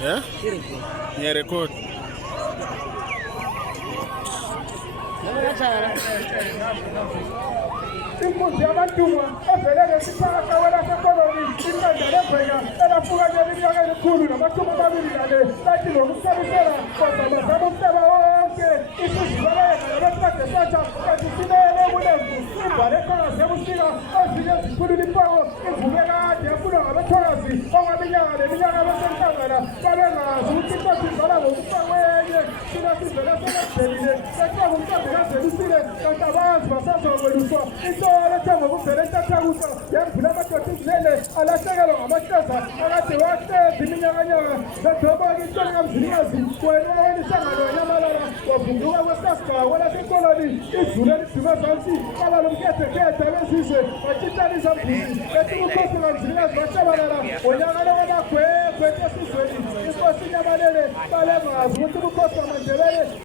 Yeah? Yeah, record. Inkunzi yabantunga evelele siphakathi kwelasekoloni iqeda leveka elafukanye iminyaka elikhulu namathuba amabili nane lathi lokusabisela kwazamazama umhlaba wonke isizibaleka nabahlade satsha kanti silele kulemvu imbali eqhakazi ebusika ezinye zikhulula impoko ivuke kade yafunwa ngabathokazi okwaminyaka neminyaka abasenhlangana babengazi ukuthi inkosi izala ngokufakwenye thina sivele senadelile seceba umhlambi kazelusile kanti abazi basazokweluswa intolo ethengwa kuvele entathakusa yamvula amadoda izilele alahlekelwa ngamahlaza akade wahlezi iminyakanyaka zadoba-ke intoni kamzilikazi wena wenihlangano yanyamalala wavunduka kwesasigawa kwelasekoloni izulu eliduma zansi kalalo mkhethekhethe bezizwe watshintshanisa mbuzi bethi umkhosi kamzilikazi washabalala ngonyakalo wamagwegwe esizweni inkosi inyamalele balengazi ukuthi umkhosi wamandebele